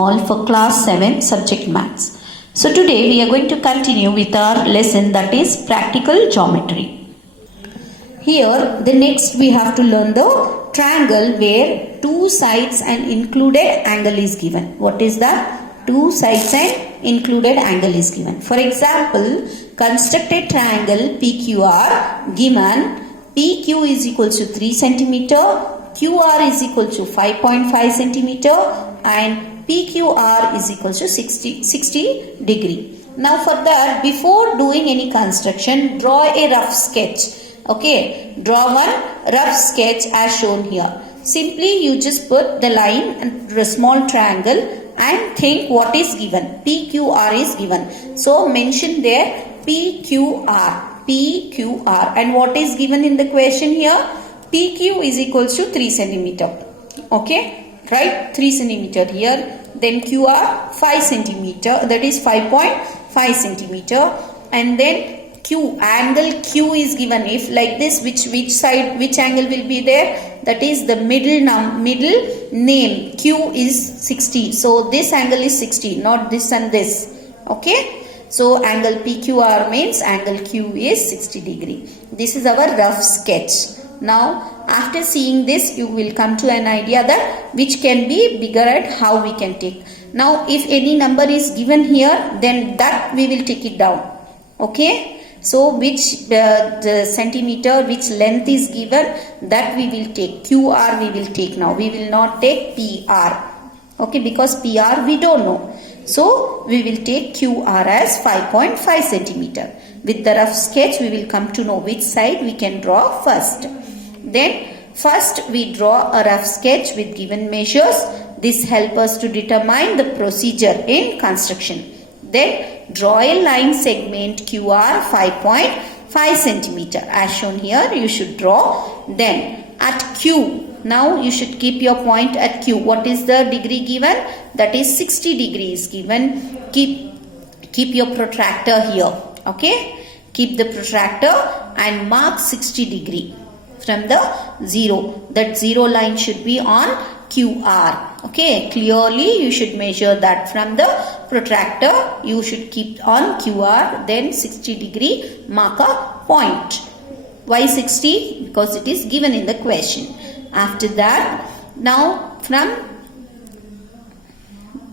all for class 7 subject maths. So today we are going to continue with our lesson, that is practical geometry. Here the next we have to learn the triangle where two sides and included angle is given. What is that? Two sides and included angle is given. For example, construct a triangle PQR given PQ is equal to 3 centimeter, QR is equal to 5.5 centimeter and PQR is equal to 60 degree. Now for that, before doing any construction, draw a rough sketch. Okay, draw one rough sketch as shown here. Simply you just put the line and a small triangle and think what is given. PQR is given. So mention there PQR. PQR. And what is given in the question here? PQ is equal to 3 centimeter. Okay, right? 3 centimeter here. Then QR 5 centimeter. That is 5.5 centimeter. And then Q, angle Q is given. If like this, which side, which angle will be there? That is the middle name. Q is 60. So this angle is 60, not this and this. Okay. So angle PQR means angle Q is 60 degree. This is our rough sketch. Now after seeing this, you will come to an idea that which can be bigger and how we can take. Now if any number is given here, then that we will take it down. Okay. So which the centimeter, which length is given, that we will take. QR we will take now. We will not take PR. Okay, because PR we don't know. So we will take QR as 5.5 centimeter. With the rough sketch, we will come to know which side we can draw first. Then first we draw a rough sketch with given measures. This helps us to determine the procedure in construction. Then draw a line segment QR 5.5 centimeter as shown here. You should draw. Then at Q, now you should keep your point at Q. What is the degree given? That is 60 degrees given. Keep your protractor here. Okay. Keep the protractor and mark 60 degree from the 0. That 0 line should be on QR. Okay, clearly you should measure that from the protractor. You should keep on QR, then 60 degree mark a point. Why 60? Because it is given in the question. After that, now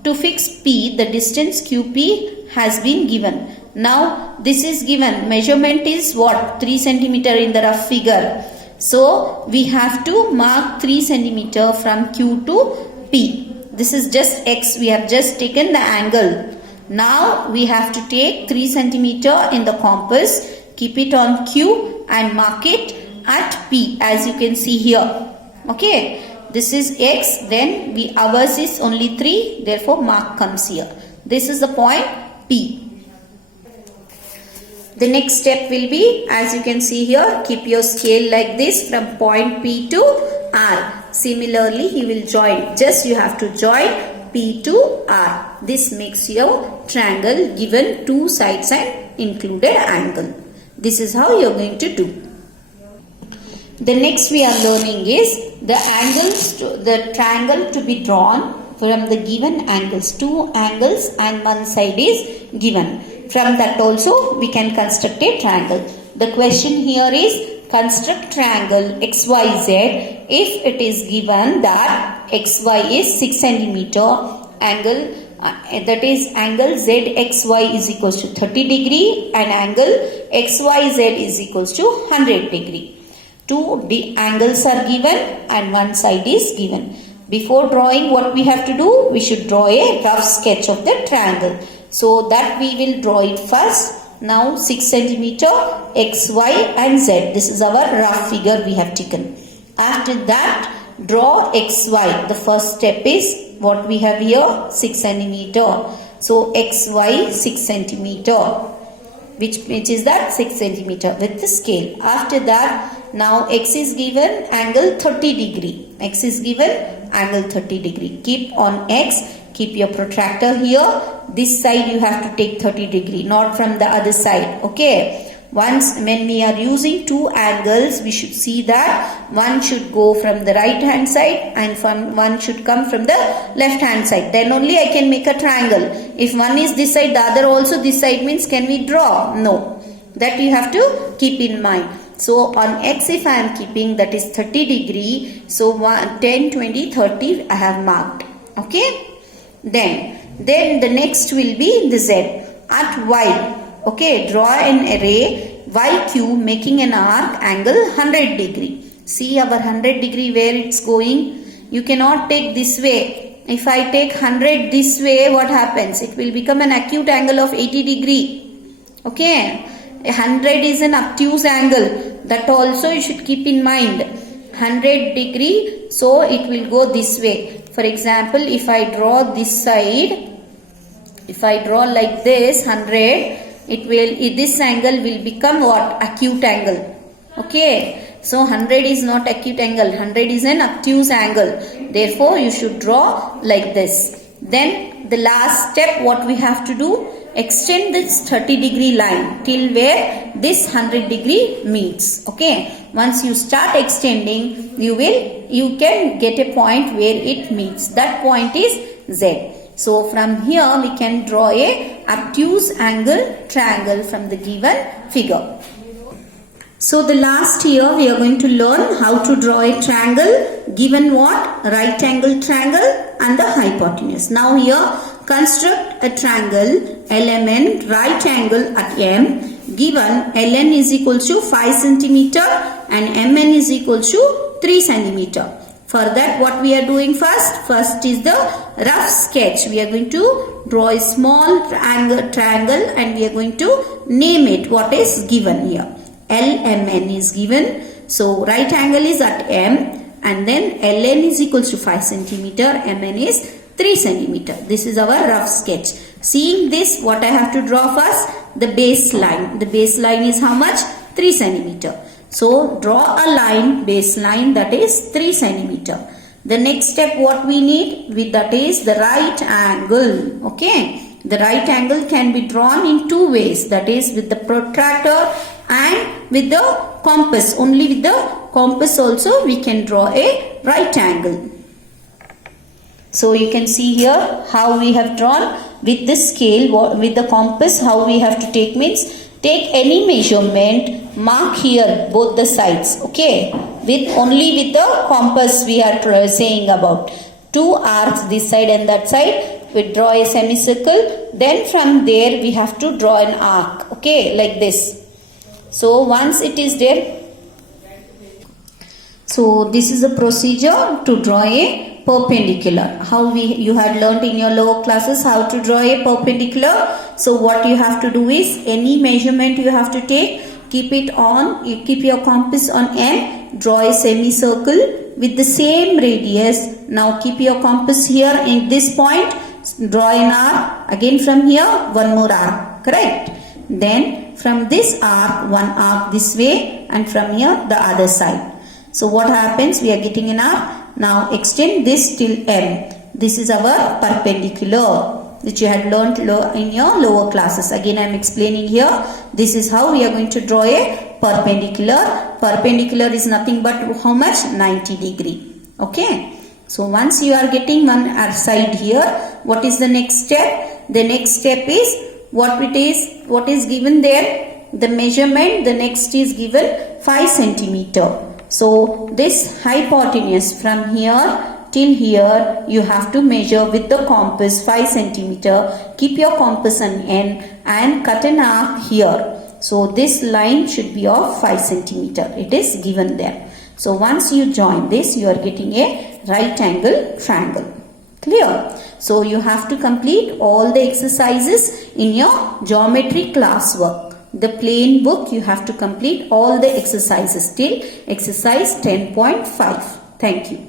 to fix P, the distance QP has been given. Now this is given. Measurement is what? 3 centimeter in the rough figure. So we have to mark 3 centimeter from Q to P. This is just X. We have just taken the angle. Now we have to take 3 centimeter in the compass. Keep it on Q and mark it at P, as you can see here. Okay. This is X. Then ours is only 3. Therefore mark comes here. This is the point P. The next step will be, as you can see here, keep your scale like this from point P to R. Similarly, he will join. Just you have to join P to R. This makes your triangle given two sides and included angle. This is how you are going to do. The next we are learning is the triangle to be drawn from the given angles. Two angles and one side is given. From that also we can construct a triangle. The question here is construct triangle XYZ if it is given that XY is 6 centimeter, angle that is angle ZXY is equals to 30 degree and angle XYZ is equals to 100 degree. Two angles are given and one side is given. Before drawing, what we have to do? We should draw a rough sketch of the triangle. So that we will draw it first. Now 6 centimeter X, Y and Z. This is our rough figure we have taken. After that, draw XY. The first step is what we have here, 6 centimeter. So XY 6 centimeter. Which is that 6 centimeter with the scale. After that, now X is given angle 30 degree. X is given angle 30 degree. Keep on X. Keep your protractor here. This side you have to take 30 degree, not from the other side. Okay. Once when we are using two angles, we should see that one should go from the right hand side and one should come from the left hand side. Then only I can make a triangle. If one is this side, the other also this side, means can we draw? No. That you have to keep in mind. So on X, if I am keeping, that is 30 degree. So 10, 20, 30 I have marked. Okay. Then the next will be the Z. At Y. Okay, draw an array YQ making an arc angle 100 degree. See our 100 degree where it's going. You cannot take this way. If I take 100 this way, what happens? It will become an acute angle of 80 degree. Okay, 100 is an obtuse angle. That also you should keep in mind. 100 degree, so it will go this way. For example, if I draw this side, if I draw like this 100, this angle will become what? Acute angle. Okay. So 100 is not acute angle. 100 is an obtuse angle. Therefore, you should draw like this. Then the last step, what we have to do? Extend this 30 degree line till where this 100 degree meets. Okay. Once you start extending, you can get a point where it meets. That point is Z. So from here we can draw a obtuse angle triangle from the given figure. So the last here we are going to learn how to draw a triangle given what? Right angle triangle and the hypotenuse. Now here construct a triangle LMN right angle at M given ln is equal to 5 cm and mn is equal to 3 cm. For that, what we are doing first? First is the rough sketch. We are going to draw a small triangle and we are going to name it what is given here. LMN is given. So, right angle is at M and then ln is equal to 5 cm, mn is 3 cm. This is our rough sketch. Seeing this, what I have to draw first? The baseline. The baseline is how much? 3 cm. So, draw a line, baseline, that is 3 cm. The next step what we need, that is the right angle. Okay. The right angle can be drawn in two ways. That is with the protractor and with the compass. Only with the compass also we can draw a right angle. So, you can see here how we have drawn with the scale, with the compass, how we have to take means. Take any measurement, mark here both the sides, okay. Only with the compass we are saying about. Two arcs this side and that side, we draw a semicircle. Then from there we have to draw an arc, okay, like this. So once it is there, so this is the procedure to draw a perpendicular. How you had learnt in your lower classes how to draw a perpendicular. So what you have to do is any measurement you have to take, keep it on, you keep your compass on M, draw a semicircle with the same radius. Now keep your compass here in this point, draw an arc, again from here one more arc, correct? Then from this arc, one arc this way and from here the other side. So what happens? We are getting an arc. Now extend this till M. This is our perpendicular which you had learnt in your lower classes. Again I am explaining here. This is how we are going to draw a perpendicular. Perpendicular is nothing but how much? 90 degree. Okay. So once you are getting one side here, what is the next step? The next step is what is given there? The measurement, the next is given 5 centimeter. So this hypotenuse from here till here you have to measure with the compass 5 centimeter. Keep your compass on N and cut an arc here. So this line should be of 5 centimeter. It is given there. So once you join this, you are getting a right angle triangle. Clear? So you have to complete all the exercises in your geometry classwork. The plain book you have to complete all the exercises till exercise 10.5. Thank you.